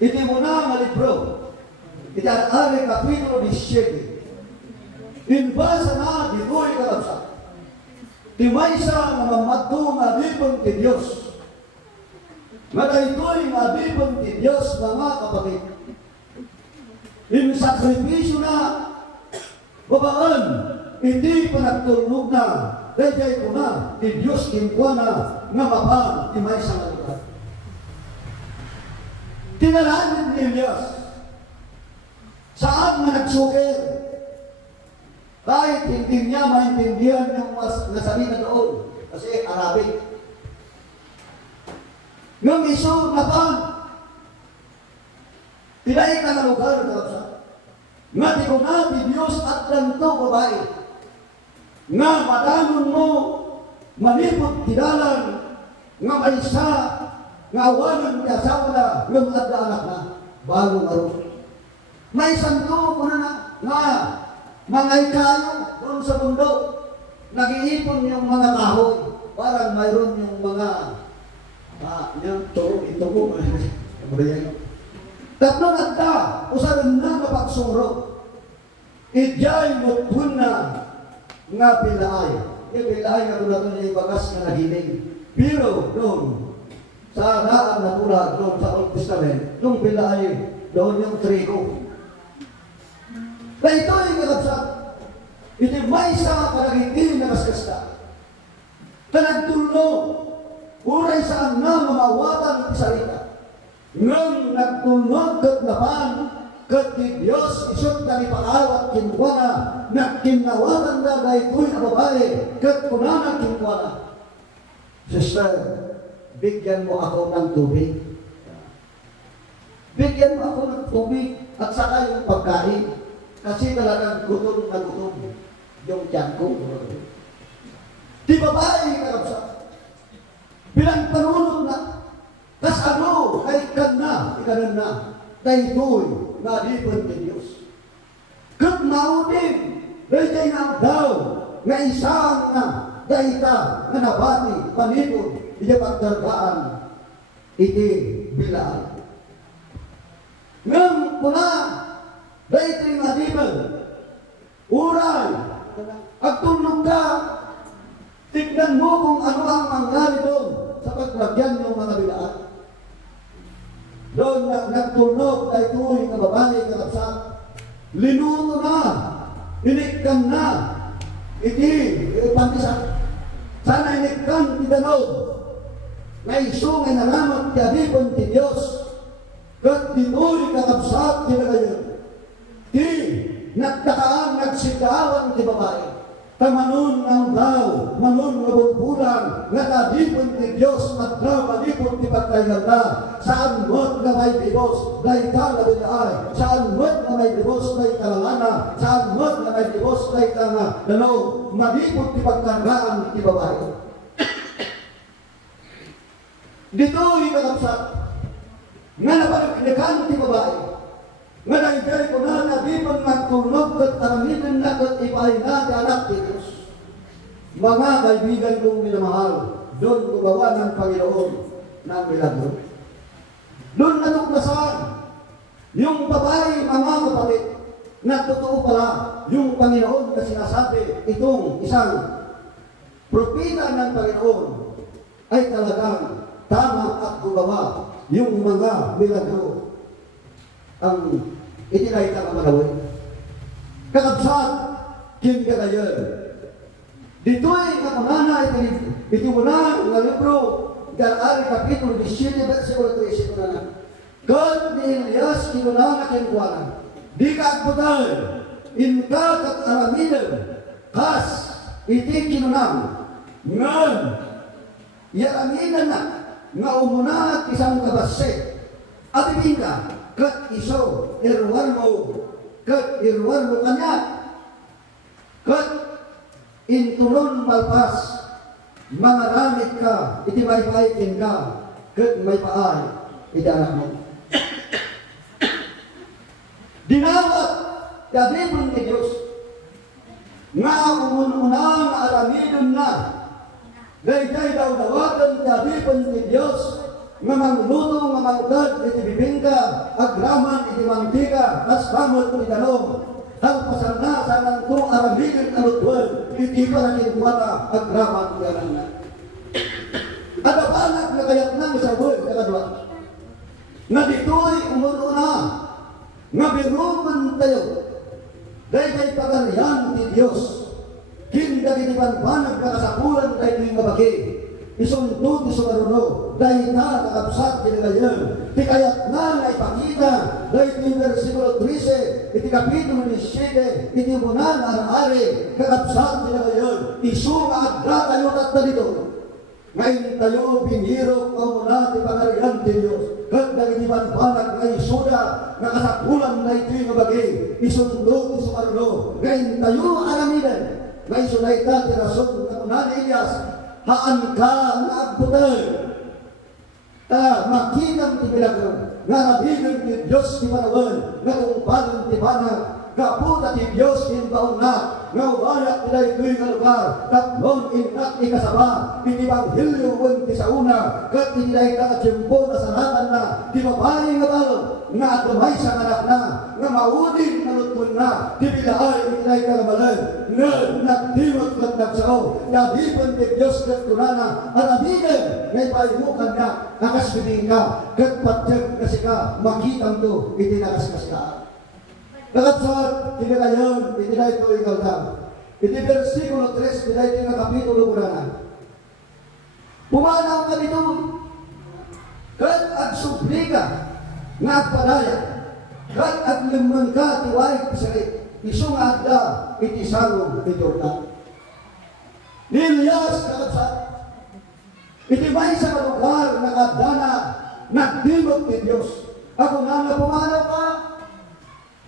iti muna nga libro, iti ari kapitulo 17. Inbasa na dito'y kalabsa. Ti maysa nga mamadto nga adipon ti Dios. Nga daytoy nga adipon ti Dios mga kapatid. In sakripisyo na babaan, hindi pa nagtulog na, dayjay ko na, ti Diyos kinkwa na, nga mapaan, ti maysa nga lugar. Tinalanin ni Elias, saan nga nagsukir, kahit hindi niya maintindihan yung nasalita doon, kasi Arabic. Nung iso na pa, tinay ka na lugar, nga di ko na, di Diyos at lang to, babae, nga madanon mo, malipot tidalan, nga may isa, nga awanan niya asawa na, nga mga anak na, bagong araw. May santo ko na nga, mga ikayo doon sa mundo, nag-iipon yung mga kahoy, parang mayroon yung mga, yung ito ko, tatlo nagta, usarin na mapagsuro, idyay mutun na, nga pilaay. Yung pilaay nga doon natin yung bagas na nahiling. Pero doon, sa daan na pula, doon sa Old Testament, yung pilaay, doon yung trigo. Na ito yung kalabsat. Iti may sa paragiti na kaskasta. Tanagtulong, uray saan na mamawatan iti salita. Ngang nagtulong kat napan, kat di Diyos isot na ipaawat kinkwana, na kinawatan na na ito'y na babae, kat kunanan kinkwana. Sister, bigyan mo ako ng tubig. Bigyan mo ako ng tubig at saka yung pagkain. Kasi talagang gutom na gutom yung tiyan ko. Di babae kalabsa. Bilang panunod na, kas ano, ay ikanan na, daytoy na lipon ni Diyos. Kat maudin, daytay na daw, nga isang na, dayta, nga nabati, panipon, iya pagdargaan, iti bilaan. Ngam puna, daytoy nga lipon, uray, agtulog ka, tignan mo kung ano ang mangyari doon sa paglagyan ng mga bilaan. Doon nagtulog ay tuloy na babae kalapsat. Linuto na, inikkan na, iti, pantisan. Sana inikkan tidanod, na isungay na naman tiadipon ti Diyos, kat dito'y kalapsat tinagayon. Ti, nagdakaang nagsigawan ti babae. Tamanon ng daw, manon nga bumbulan, nga nadipon ti Diyos, at daw malipon ti pagkailan na, saan mo't nga may bibos, na ikalabi na ay, saan mo't nga may bibos, na ikalalana, saan mo't nga may bibos, na ikanga, malipon ti pagkargaan ti babae. Dito ikalapsat, nga napagkalikan ti babae, nga naigay ko na nabipon magtulog kat aramitin na kat ipahin na ti anak ti Diyos. Mga kaibigan kong minamahal, doon gumawa ng Panginoon ng milagro. Doon natuklasan yung babae, mga kapatid, na totoo pala yung Panginoon na sinasabi, itong isang propita ng Panginoon ay talagang tama at gumawa yung mga milagro. Ang itinayta ang manawin. Kakabsat, kiniganayan. Dito'y kakunana, iti muna nga libro, Galari Kapitulo 17, versikulo 13 ko na. God ni Elias, kinunana kinkwana. Di ka agputan, inka kat araminan, kas, iti kinunang, ngan, yaraminan na, nga umuna isang kabasik, at ibinka, kat iso, irwan mo kanya, kat intulon malpas, mga ramit ka, iti may paikin ka, kat may paay, iti anak mo. Dinawat, kadipon ni Diyos, nga umununang alamidon na, dayday daw dawatan kadipon ni Diyos, nga mangluto nga mangutad iti bibingka, agraman iti mantika, tas kamot iti tanong. Halpasan na sa nangto aramigin alutwal, iti panakintuana, agraman iti arangan. At apanak na kayat nang sa buhay kakadwa. Nga dito'y umuno na, nga biruman tayo, dahil kay pagarihan ti Diyos, kinda kinipanpanag kakasapulan tayo yung mabagi, isundod iso karuno, dahil na nakapsat kinagayan, ti kayat na nga ipakita, dahil yung versikulo 13, iti kapitulo 17, iti munan ari-ari, kakapsat kinagayan, iso nga agda tayo at dito. Ngayon tayo biniro ka muna ti pangarihan ti Diyos. Kat naginipan panag na isuda, nakasapulan na ito'y mabagi, isundog iso karuno. Ngayon tayo aramidan, na isunay ta ti rason na kunan Elias, haan ka nga agbutan. Makinang ti milagro, nga nabilang ti Diyos ti Panawan, nga kumpalan ti panag, kaputa ti Diyos kinbaon na, nga ubayak nila ito'y nga lugar, tatlong inak ikasaba, pinibang-hilyo ti sa una, kat inilay ka tiyempo na sanatan na, di babae nga balo, nga atumay sa anak na, nga maudin na lutpon na, di bilaay inilay ka nabalan, nga nagdimot kat nagsao, nabipon ti Diyos kat kunana, at abigan, nga ipalimukan na, nakasbiting ka, kat patyag kasi ka, makitang to, itinakaskas ka. Nakapsat, tinagayon, itinay ko ikaw na. Iti versikulo 3, tinay ito nga kapitulo na. Pumanaw ka dito. Kat agsubli ka, nga agpadaya. Kat aglimang ka, tiwaig pisakit. Isong agda, iti salong, ito na. Niliyas, nakapsat. Iti may sa lugar, nakadana, nagdimot ni Diyos. Ako na pumanaw ka,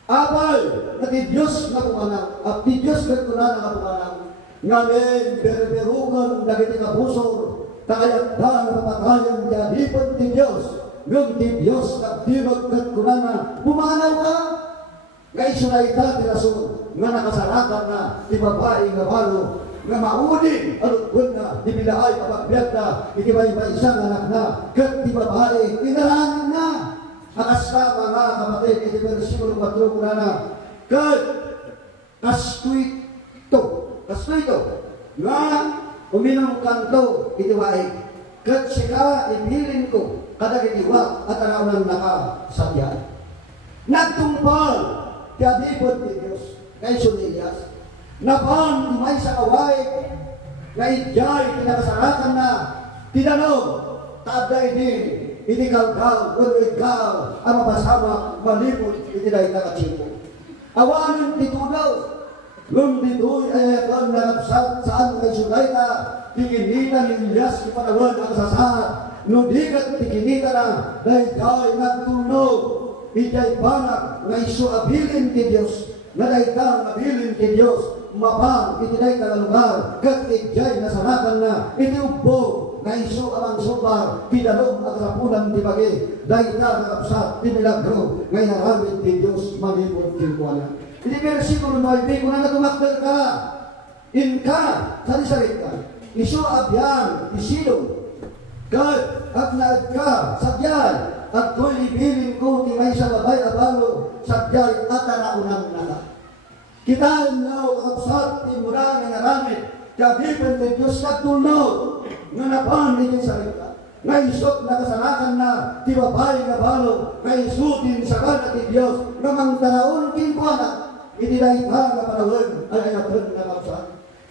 apal, na ti Diyos na pumanaw, at ti Diyos na kunana na pumanaw. Ngayon, berberugan, dagiti kabusor, takayat na napatayan, jadipon ti Diyos, ng ti Diyos na dimag kat kunana, pumanaw ka, ngay sunay ka ti rason, nga nakasarakan na, ti babae nga balo, nga maudin, alutbun na, di bilaay kapagbiyak na, itibay-bay isang anak na, kat ti babae, inarangin na, akasta mga kapatid, iti versikulo 4 kunana, kat kastuito, nga uminong kanto, itiwaig, kat sika ibilin ko, kadagitiwa, at araunan naka sabyan. Nagtumpal, tiadipon ti Diyos, kay Sunilias, napan may sa kawaig, nga idyay, tinakasarakan na, tinanong, taday din, ini kalkal, ikaw, ang mapasama, malipot, itinay nakachipo. Awanin titudaw, nung dito'y ayakon na napsat saan kay Sudayta, tikinita ni Elias ni Panawan ang sasahat, nung dikat tikinita na, dahil kay nagtulog, ijay panak, na iso abilin ti Diyos, na dahil kang abilin ti Diyos, mapang itinay ka lugar, kat ijay nasanakan na, itiubo, na iso amang sobar, pinalong at rapunan ti bagi, dahil ka nakapsat, ti milagro, ngay naramit ti Diyos, malipot ti kuwana. Hindi versikulo 9, kung na natumakdal ka, in ka, sari-sarit ka, iso abyan, isilo, kat at naad ka, sadyay, at ko'y ibilin ko, ti may sa babay abalo, sadyay, at anaunang naka. Kitaan na, kakapsat, ti muna nga naramit, kagipin ti Diyos katulog, nga napanin sa salita. Nga isot na kasanakan na, ti babae nga balo, nga isutin sa kana ti Diyos, nga mangtanaon kinkuana, iti dahil ka nga panawin, ay ayatun na kapsa.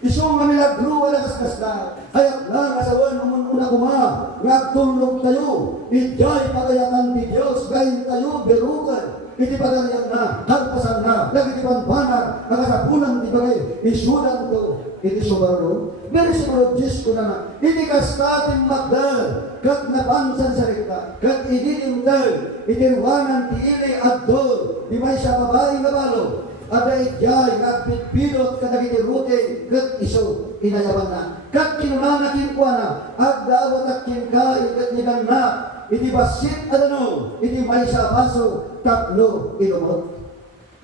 Isong nga milagro, wala kaskas na, hayat na kasawan, umununa kuma, nga tulog tayo, ijay pagayatan ti Diyos, gayin tayo, berugan, iti pagayat na, harpasan na, lagi ti panpanag, nakasapunan ti bagay, isudan to, iti subarlo. Versikulo 10 ko na, iti kastatin magdal, kat napansan sa rikta, kat iditimdal, itirwanan ti ili adol, di may sa babae nga balo, at ijay, nagpitpilot, kadagiti rute, kat iso, inayaban na. Kat kinunana kinkuana, at daawat at kinka, ikat nilang na, iti basit adano, iti may sa baso, tatlo inumot.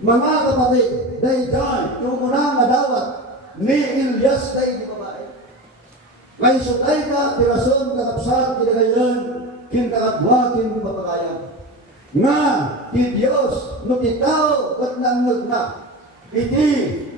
Mga kapatid, dahil dyan, yung unang madawat, ni Elias dahil di babae. May sutay ka, tirason, kakapsat, kinagayon, kinakadwakin papagayan. Nga, ti Diyos, no ti tao, kat nangag na, iti,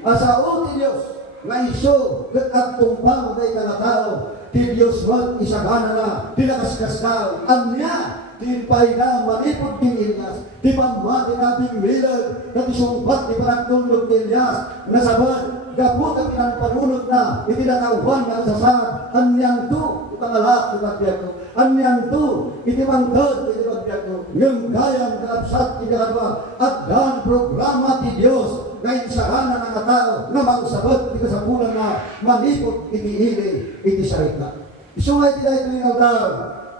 asao ti Diyos, nga iso, kat at tumpang day ka na tao, ti Diyos wag isagana na, tinakaskas tao, anya, ti paina manipod king Elias, ti pamati na bingwilag, na ti sumpat, ti panagtulog ti Elias, nasabad, gabot ang pinanpanunod na, itinanawan na sasad, anyang to, ipangalak, ipangalak ko, anyang to, itimangkad, itimangkad ko, ng kayang kaabsat, itinanawa, at dan programa ti Diyos, ngayon sa kanan ng tao, na magsabot, ikasapulan na, manipot, itiili, itisarita. Isungay tila ito yung altar,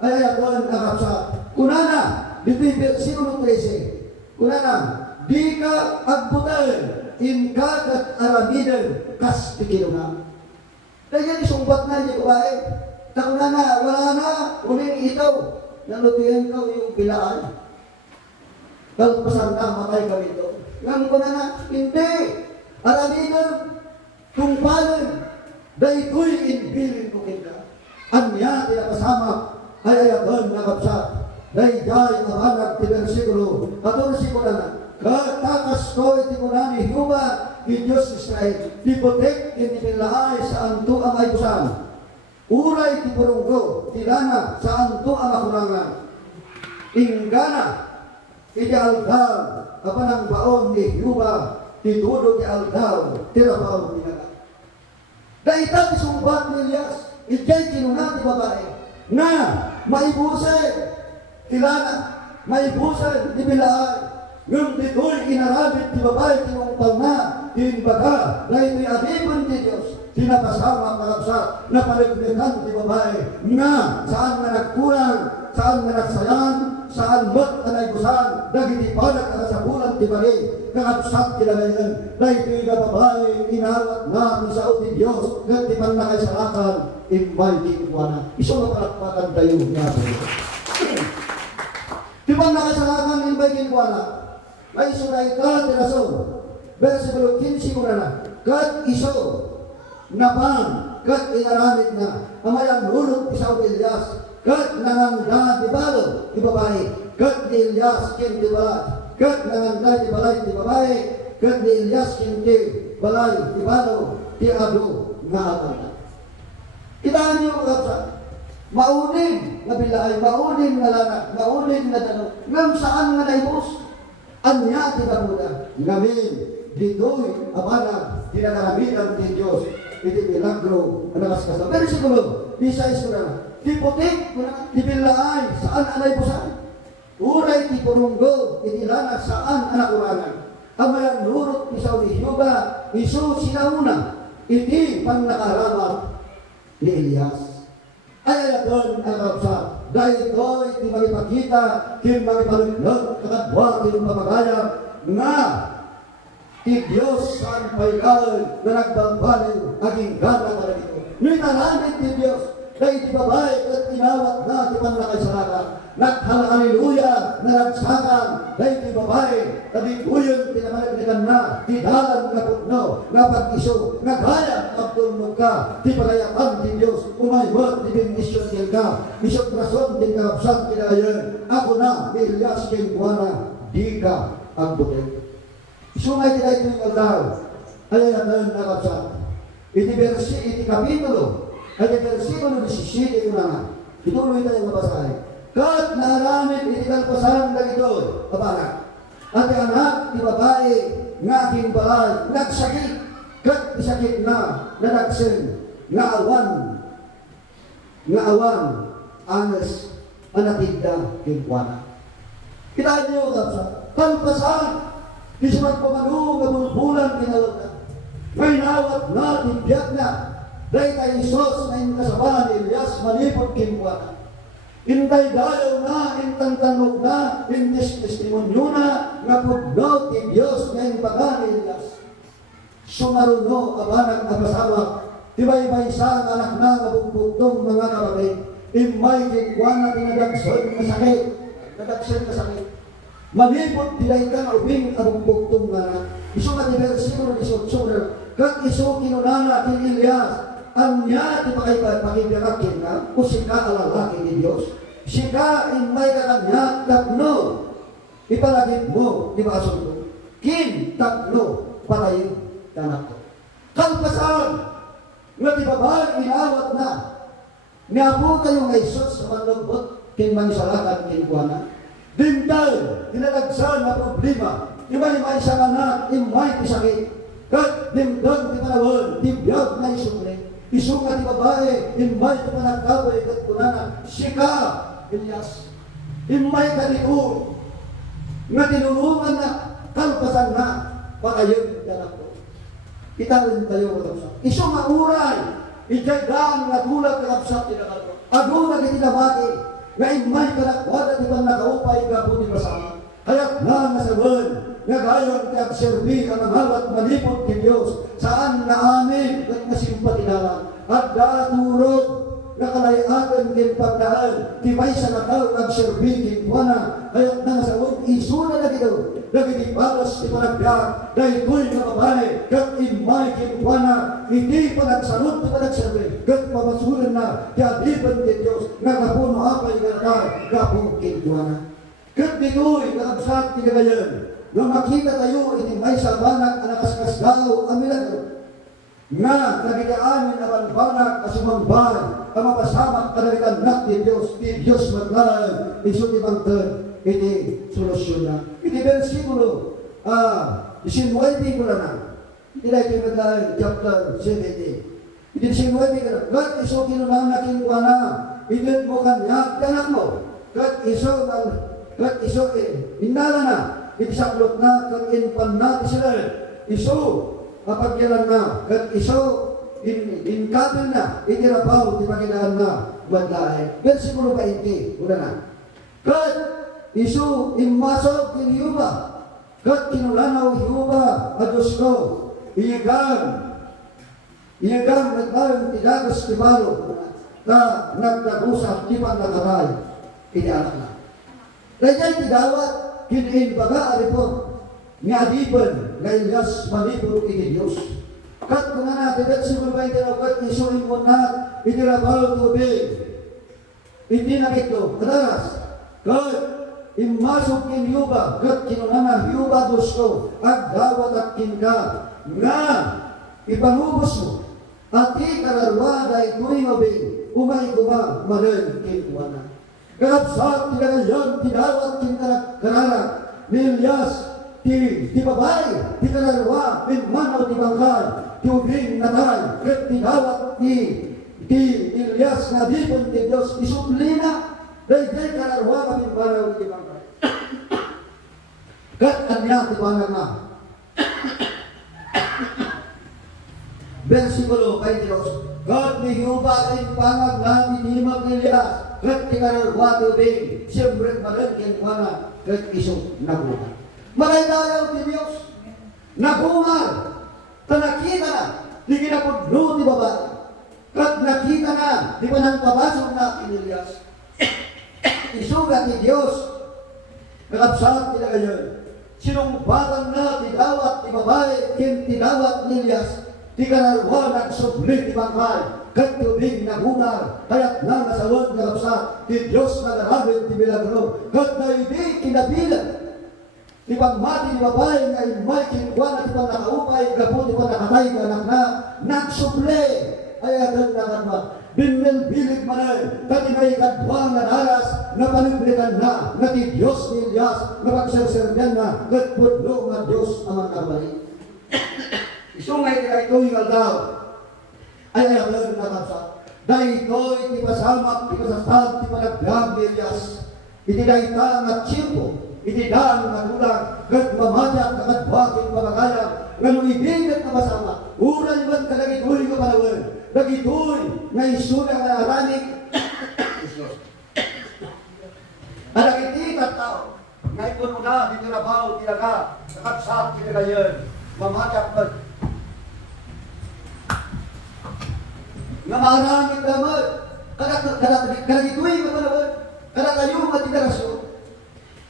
ay ayaton ang kaabsat. Kunana, dito yung versikulo 13, kunana, di ka agbutan, inkagat aramidan kas tikilungan. Kaya isumbat na niya kubae. Takuna na, wala na, uling itaw. Nalutihan ka yung pilaan. Kalpasan ka, matay ka ito. Ngang ko na, hindi. Aramidan, kung paano, dahil ko'y inbilin ko kita. Anya, tinakasama, ay ayaton na kapsat. Dahil jay amanag ti versikulo 14 na. Katakas ko iti kunani huba ni Diyos Israel. Tipotek iti pinlaay sa anto ang ayusan. Uray ti purunggo, tilana sa anto ang akurangan. Inggana iti aldaw, kapanang baon ni huba, titudo ti aldaw, tirabaw tinaga. Dahil iti sumbat ni Elias, ijay kinuna ti babae, na maibusay, tilana, maibusan, dibilaan, ng dito'y inarabit di babae tinungpal na, tinbaga, na ito'y adibon di Diyos, tinapasama kakabsa, na paligbigan di babae, nga saan nga nagkulang, saan nga nagsayan, saan mat ang naibusan, nagitipalag kakasabulan di bali, kakabsat kinagayan, na ito'y na babae, inawat na sa di Diyos, nagtipan na kay salakan, imbay di kuwana. Iso na palakpakan tayo nga po. Di ba nakasalakan ng bagay kuwala? Ay sunay ka, tiraso. Versikulo 15 ko na. Kat iso, napang, kat inaramit na. Amayang lulot isaw ni Elias. Kat nangangga di balo, di babae. Kat ni Elias kin di balay. Kat nangangga di balay, di babae. Kat ni Elias kin di balay, di balo, di ado, nga agad. Itaan niyo kapsa. Maunin na bilay, maunin na lanak, maunin na tanong. Ngam saan nga naibos? Anya tinabuda. Ngamin, dito'y abanag, tinakaramitan din Diyos. Iti milagro, nakaskas na. Pero siguro, disais ko na. Tiputik, tipilaay, saan ang naibosan? Uray ti purunggo, iti lanak, saan ang nakurangan? Ang mayang nurot isaw ni Hyuga, iso sinauna, iti pang nakaramat ni Elias. Ay ayaton ang kapsat. Dahil ito'y di magipakita, kin magipalunod, kakadwa, kin pamagaya, nga ti Diyos saan paigal na nagdambalin aging gana ka na ito. Nung nalamit ti Diyos, dahil di babae at inawat na ti panlakaysarakan, naghalaleluya na nagsakan, dahil di babae, tadikuyon pinamalikan na, ti dalan na putno, na pag-iso, naghayan ang tulnog ka, ti palayakan ti Diyos, umaywat ti bendisyon din ka, isot rason din ka, kapsat kinayon, ako na, ni Elias king kuwana, di ka ang buti. Sungay tila ito yung aldaw, ay naman na kapsat. Iti kapitulo, ay versikulo 17 ito na nga. Ituloy tayo mabasahin. Kat naaramit itikalpasan na ito, kapanak. At anak, di babae, nga aking balay, nagsakit. Kat isakit na nagsen, nga awan, anas, anatigda, kinkwana. Kita niyo, kapsa, kalpasan, isumat pamanu, kabulbulan, kinalog na. May nawat na, tibiyak na, dahil tayo Isos na yung kasabahan ni Elias, malipot kinkwana. Intay dayaw na, intang tanog na, intis testimonyo na, nga pugnaw ti Diyos na yung baga ni Elias. Sumaruno, abanag na kasama, tibay-bay sa anak na nabugbugtong mga kapatid, imay kinkwana tinadagson na sakit, nadagson na sakit. Malipot tilay ka ubing abugbugtong na, iso ka ti versikulo 18, kat iso kinunana ti Elias, ang niya, di ba kayo pakibirakin ka, kung sika alalaki ni Diyos, Sika imay kakanya tapno. Ipalagit mo, di ba asunto? Kin tapno palayo tanak ko. Kalpasan, nga di ba ba inawat na? Niapo kayo nga Isus sa manlubot, kin manisalakan, kin kuwana. Dintal, dinalagsan na problema, imay sa anak, imay pisakit. Kat dimdang di panawon, tibiyag na isumre. Isunga di babae, imay di panagkabay, kat kunana, sika, Elias. Imay kaniko, nga tinulungan na, kalpasan na, pakayon danak ko. Kita rin tayo kalapsat. Isong mauray, ijagdaan nga tulad kalapsat tinakal ko. Aguna kitinamati, nga imay kanakwada di ba nakaupay ka po di basama. Kaya't na nasawan, nga gayon kaya serbi ang mahawat malipot ni Diyos, saan na amin at masimpatinalan. At daturog, nakalayatan kin pagdaan, tibay sa nakaw ang serbi kin buwana. Kaya't na nasawan, isuna na gito. Nagitibalas di panagbiag, dahil ko'y nakabay, kat imay kinuwana, hindi pa nagsalot di panagsabi, kat pamasulan na, kiadiban di Diyos, nagapuno apay ganakay, kapong kinuwana. Kat dito'y nakabsat di kagayan, nung makita tayo, itimay sa banag, anakaskas daw, ang milagro. Nga, nagikaamin na banbanag, asumambay, ang mapasamak kanalikan nak di Diyos maglalang, iso di bangtan, iti solusyon na. Iti versikulo, 19 ko na. Iti ito yung chapter 70. Iti 19 ko na. Kat iso kinunang nakinuha na, idin mo kanya, kanak mo. Kat iso, inala na, iti saklot na, kat inpan na, sila. Iso, kapagyalan na, kat iso, inkapil na, iti rabaw, iti paginaan na, badlae. Versikulo 20, una na. Kat isu imasok kin Yuba, kat kinulanaw Yuba a Diyos ko, iyagang nagbayang tidagas tibalo, na nagdagusap tipan nakaray, inianak na. Kaya tidawat, kininbaga aripot, nga adiban, nga Elias malibro kini Diyos. Kat kung nga natin, siguro ba ito, kat isuin mo na, inirabaw tubig, hindi na ito, kadaras, kat imasok kin Yuba, kat kinunana Yuba gusto, at dawat at kinka, nga ipanubos mo, at ikararwa dahil ku'y mabing, umay kuba, marin kinkuana. Karapsat, tinagayon, tinawat, kinkarara, ni Elias, ti babay, ti kararwa, manaw ti bangkay, ti ubing natay, kat tinawat ti Elias na dipon ti Diyos, isuplina, dahil kararwa kami manaw ti bangkay. Kat kanya ti banag na. Versikulo 22. God ni Yuba ay pangag namin himag ni Elias, kat tingararwa ti ubing, siyempre marin kinkuana, kat iso nabuhan. Maray dayaw ti Diyos, nagumar, tanakita na, di kinapudlo ti babae, kat nakita na, di ba nang pabasok na ni Elias, isugat ni Diyos, nakapsat nila ngayon, sinumbatan na, tidawat ti babae, kin tidawat ni Elias, di kanarwa nagsubli ti bangkay, kat tubig nagumar, kaya't na nasawad nakapsat, ti Diyos nagaramit ti milagro, kat na hindi kinabilan, di pagmati ni babae nga imay kinkuan at di pang nakaupay, gapo di pang nakatay ka anak na, nagsuple, ay agad na kanma, binmilbilig manay, kati may kadwang na naras, na paniblikan na ti Diyos ni Elias, na pagserserbian na, kat pudlo nga Diyos ang nakabalik. Isungay ka ito yung aldaw, ay agad na kansa, dahil ito'y ti pasamak, ti pasastag, ti panagbiag ni Elias, iti daita nga tiyempo, iti daan nga tulang, kat mamadyak na kadwagin pamagayang, nga lumibigat na masama, uray man ka nagituloy ka panawan, nagituloy na isuna nga naranik, at nakitikat tao, nga ito muna, dinirabaw, tinaga, nakapsat, tinagayon, mamadyak man, nga maraming damag, kanagituloy ka panawan, kanagayong matigarasyon,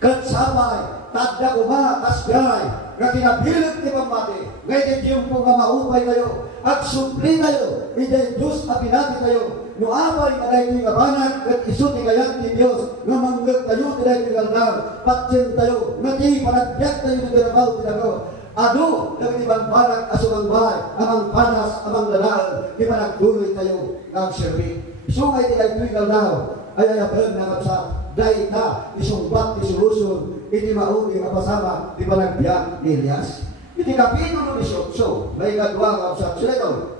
kat sabay, tadda kuma, kasbiyay, nga kinabilag ti pamati, ngayon tiyempo nga maupay kayo, at supli kayo, iti Diyos na pinati kayo, nuapay kaday ti kabanat ket isu ti kayat ti Dios nga manggeg tayo ti day galdaw patsen tayo ngati panagbiag tayo ti trabaho ti dago adu dagiti banbarak asukang bahay amang panas amang dalaal ti panagduloy tayo ang serbi sungay ti day galdaw ay ayaben na kapsa day ta isumbat ti solution iti mauni mapasama ti panagbiag ni Elias iti kapitulo 18 may kadwa kapsa sila ito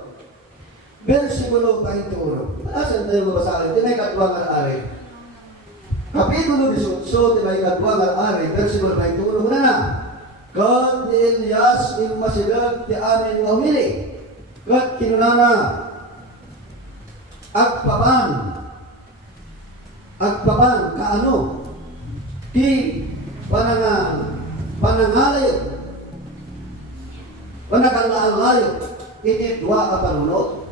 versikulo 21. Asan tayo mabasahin? Tinay katwa nga ari. Kapitulo 18, tinay katwa nga ari, versikulo 21. Muna na. God ni Elias in masilag ti amin nga umili. God kinunana agpapan kaano ti panangalayo panagalaalayo iti dua ka panunod.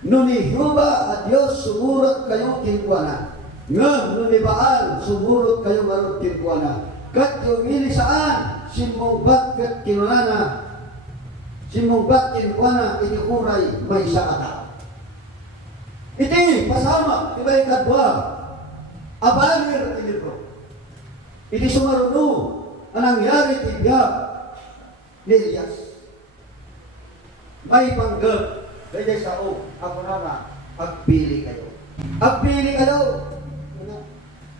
Nunihuba at Diyos sumurot kayo kinkuana. Nga nunibaal sumurot kayo marot kinkuana. Kat yung milisaan simungbat kat kinunana. Simungbat kinkuana iti uray may sakata. Iti pasama iba'y kadwa. Abalir iti libro. Iti sumaruno ang nangyari ti biyag ni Elias. May panggap kaya sao, ako na agpili kayo. Agpili kayo.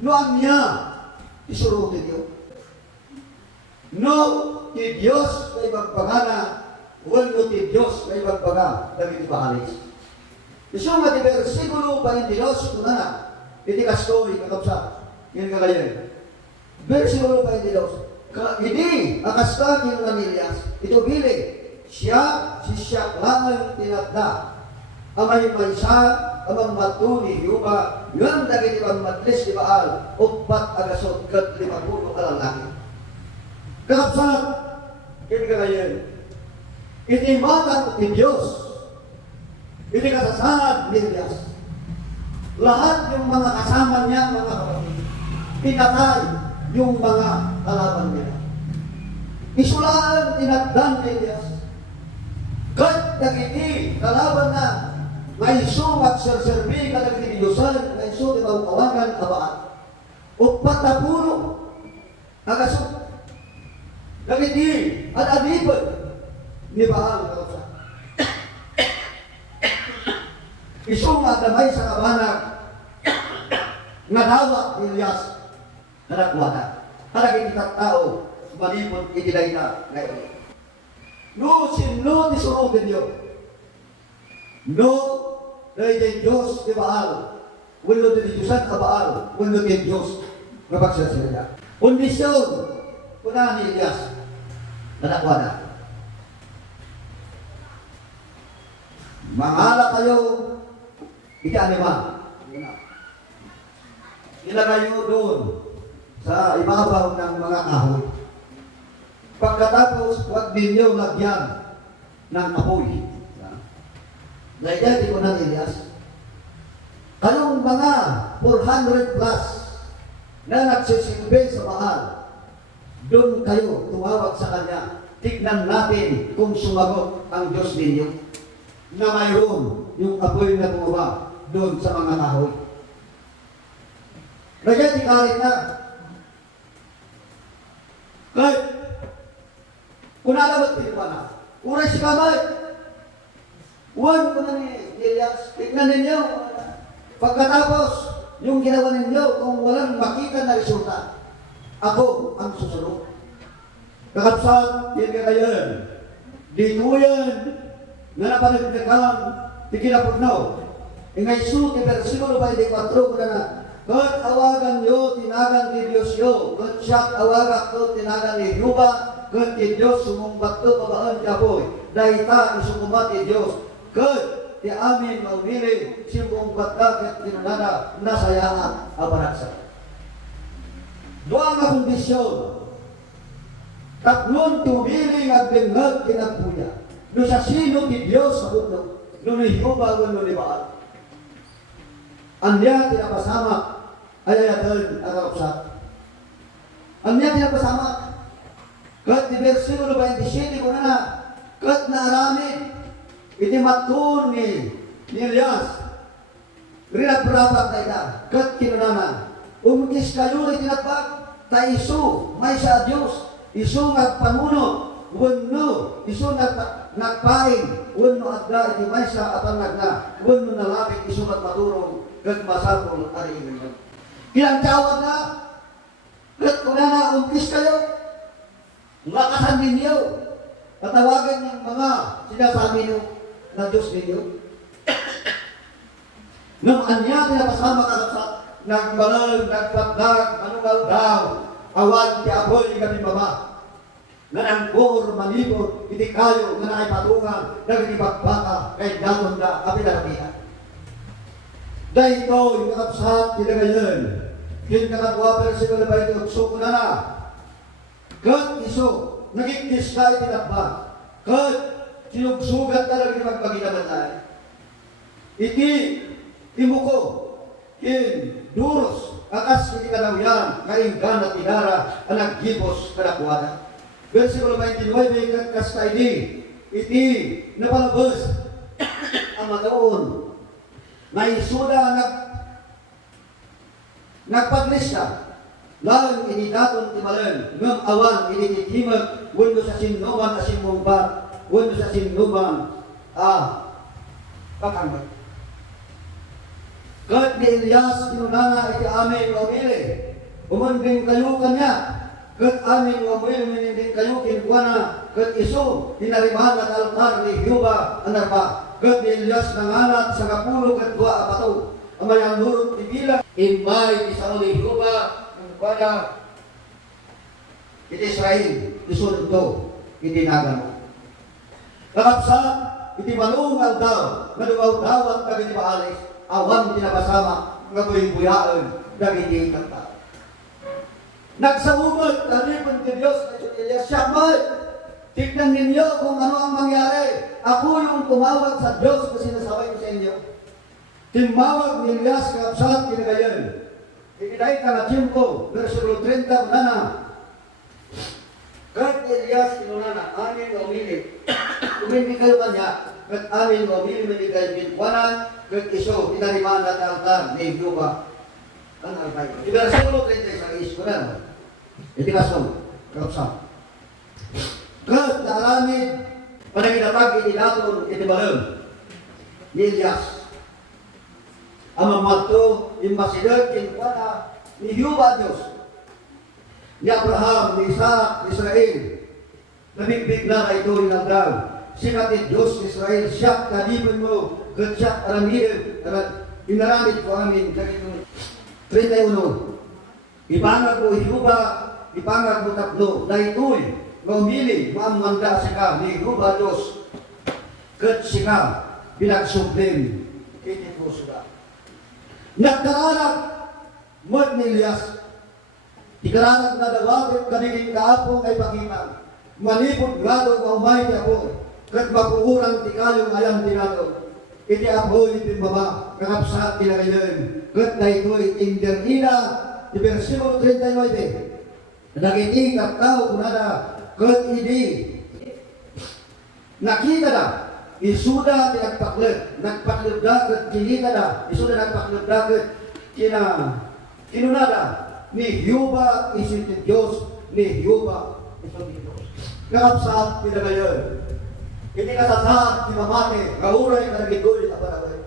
No niya, isurutin niyo. No, ti Diyos kay magpagana, wano ti Diyos kay magpaga, dagiti bahalis. Iso nga ti versikulo 22, kuna na, iti kastoy, kakapsa, yun ka kayo. Versikulo 22, hindi, akasta kino na Elias, ito bilig, siya, si siya lang tinatda. Amay mansa, amang matuni, yuba, yun dagiti pang matlis di baal, upat agasot, kat 50 alalaki. Kakapsat, hindi ka ngayon, itimatang ni Diyos, hindi kasasad ni Elias. Lahat yung mga kasama niya, mga kapatid, pinatay yung mga kalaban niya. Isulaan, tinatdan ni Elias. Kat dagiti kalaban na may sumat serserbi ka dagiti Diyosan may su di kawagan abaan upat na puro agasot dagiti at adipad ni Baal kausa isunga damay sa kabanag nga dawat ni Elias na nakwata dagiti tattao malipot itilay na ngayon. No, sino ti surutin niyo? No, dahil Diyos ti Baal. Wala ti Diyosan ka Baal. Wala ti Diyos. Napagsasila niya. Kondisyon, kuna ni Elias, nanakwa na. Mangala kayo, ika-anima. Ilagay kayo doon sa ibabaw ng mga kahoy. Pagkatapos, huwag ninyo lagyan ng apoy. Dahil ko ng Elias. Kayong mga 400 plus na nagsisilbi sa Baal, doon kayo tumawag sa Kanya. Tignan natin kung sumagot ang Diyos ninyo na mayroon yung apoy na bumaba doon sa mga kahoy. Kaya tikarit na. Kahit kung nalabat din pa na, uray si kamay. Huwag ko na ni Elias. Tignan ninyo. Pagkatapos, yung ginawa ninyo, kung walang makita na resulta, ako ang susunod. Kakapsat, yan ka kayan. Dito yan, na napanagdagang tikinapugnaw. Ingay su, ti versikulo 24 ko na Kat awagan nyo, tinagan ni Diyos yo. Kat siyak awagak to, tinagan ni Yuba. Kat ti Diyos sumumbat to, pabaan kapoy. Dahil ta, isumumbat ti Diyos. Kat ti amin maumili, sumumbat ka, kat tinanana, nasayaan, abaraksa. Dua nga kondisyon. Tatlong tumili nga bingag kinagpuya. No sa sino ti Diyos sa mundo. No ni Yuba, no ni Baal. Anya tinapasama ayatan arapsat. Anya tinapasama kat di versikulo 27 ko na kat naaramin iti matun ni Elias Rinat berabang tayo na, kat kinunana. Umkis kayo na tinatpag, ta isu, may sa Diyos, isu nagpanuno, wano, isu nagpain, wano at da, iti may sa atanag na, wano nalapit, isu matmaturong, kat masapol, ari ilan. Kilang tawad na, kat kunana, umkis kayo, lakasan ninyo, tatawagan ng mga sinasabi nyo na Diyos ninyo. Nung anya pinapasama ka sa nagbalal, nagpatlag, manugal daw, awan ti apoy kami baba. Nanangkor, manipod, iti kayo, nga naipatungan, nagiti pagbaka, kahit daton da, api narabihan. Dahil ito, yung kakapsat, tinagayon, yung kakagwa versikulo ba ito, suko na na. Kat iso, nagigtis ka itinakba. Kat sinugsugat na lang magbaginaman na. Iti, imuko, kin, duros, akas iti kalawyan, kainggan at inara, ang naggibos kanakuana. Versikulo 29, kakas ka iti, napalabas, ang mataon, na isuda nagpaglista, lang inidaton timalan, ngam awan inititihimag, wano sa sinuman na sinumbat, wano sa sinuman, kakangbat. Kahit ni Elias, inunana iti amin umili, umanding kayo kanya, kahit amin umili, mininding kayo kinkwana, kahit iso, hinarimahan at altar ni Hiuba, anarba, kahit ni Elias nangalat sa kapulo kahit dua apato, amayang nurot tibila, imay isa ni Hiuba, kinkwana, iti Israel, isunod to, iti nagano. Kakapsa, iti malungal daw, nadugaw-dawat kami ni Baalis, awan tinapasama nga buhay-buyaan dagiti kanta. Nagsabumot, talipon ti Diyos na Elias, siyamay, tignan ninyo kung ano ang mangyari. Ako yung tumawag sa Diyos na sinasabay ko sa inyo. Timawag ni Elias kakapsat kinagayon. Ikinay ka na ko, versikulo 30, unana. Kahit Elias kinunana, amin o umili. Umili kayo kanya, kahit amin o umili, umili kayo binkwanan, kahit iso, inarimaan at altar ni Hiuba. Ang alpay. Di versikulo 36, kunana. Iti kaso, kakapsat. Kahit naaramid, panaginatag iti naton iti balon ni Elias. Ang mamato, yung masidag, kinkwana, ni Hiuba Diyos. Ni Abraham, ni Isaac, ni Israel. Nabigbig na na ito rin ang daw. Sinatin Diyos ni Israel, siya kanipin mo, kat siya aramidin, inaramid ko amin, kanipin 31. Ipangag mo Hiuba, ipangag mo tatlo, na ito'y maumili, maamanda sika ni Hiuba Diyos. Kat sika, pinagsublim, iti po sila. Nagkararag, mat ni Elias, ikararag na dawagin kaniging kaapong ay pakita, malipod gado maumay ti apoy, kat mapuurang ti kayong ayang dinado. Iti apoy iti baba, kakapsat tinagayon, kat na ito'y indernila, di versikulo 39, nagiti katao kunada, kat hindi, nakita na, isuda tinagpaklod, nagpaklod da, kat kinita na, isuda nagpaklod da, kat kinunada, ni Hiuba isinti Diyos, ni Hiuba isinti Diyos. Kakapsat tinagayon, hindi kasasat, tinamate, kauray, kanagitoy, kapanaway.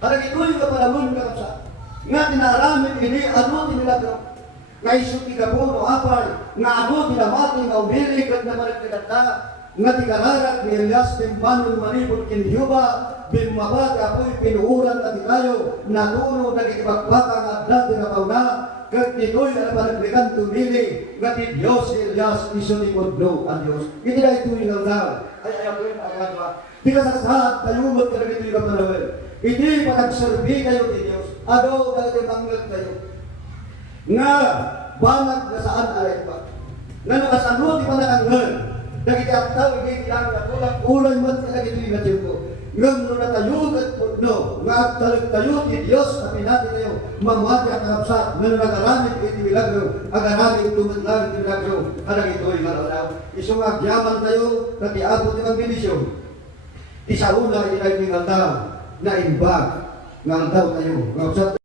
Kanagitoy, kapanaway, kakapsat. Nga tinaramin, ini, ano tinilagaw? Nga isuti ka po, no apay, nga ano tinamate, nga umili, kat naman nagkidata, nga tikararag ni Elias, timpanong manipod kin Hiuba, binmabati apoy, pinuuran at ikayo, natuno, nagkikipagbaka nga dati na pauna, kat ito'y alabalagrikan tumili, kat Diyos si Elias, isunipod no ang Diyos. Hindi na ito'y lang. Ay, ako yung akadwa. Di ka sasahat, tayumot ka na ito'y kapanawin. Hindi pa nagserbi kayo ni Diyos. Ado, dahil manglag kayo. Nga, banag na saan alay pa. Nga nakasano, di pa nakanggal. Dagiti at tao, hindi lang natulang ulay man ka ito'y natin ko. Ngam no natayo at no, nga tayo ti Diyos na pinati kayo, mamati at nakapsat, nga nagaramit iti milagro, agaramit tumatlang iti milagro, anang ito'y maralaw. Isong agyaman tayo, na tiapot ng benisyon. Di sa una, iti kayo mingaldaw, na imbag, nga ang daw tayo. Nga usap